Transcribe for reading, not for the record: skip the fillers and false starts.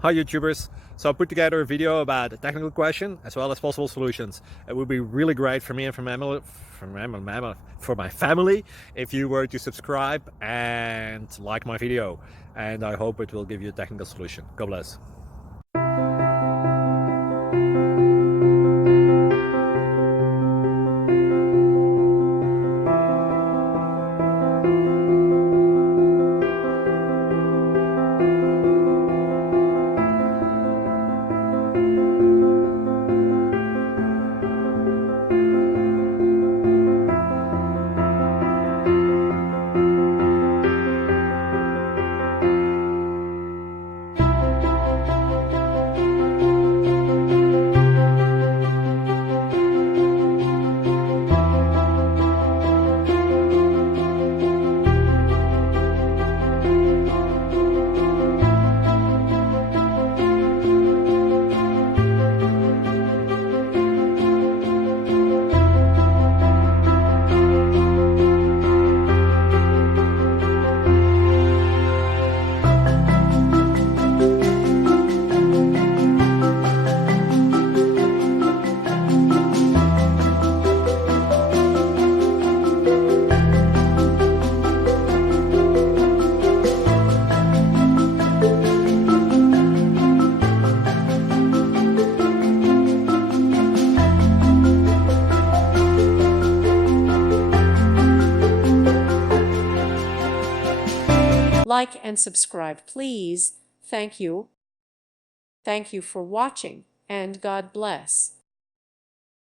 Hi YouTubers! So I put together a video about a technical question as well as possible solutions. It would be really great for me and for my family if you were to subscribe and like my video, and I hope it will give you a technical solution. God bless. Like and subscribe, please. Thank you. Thank you for watching, and God bless.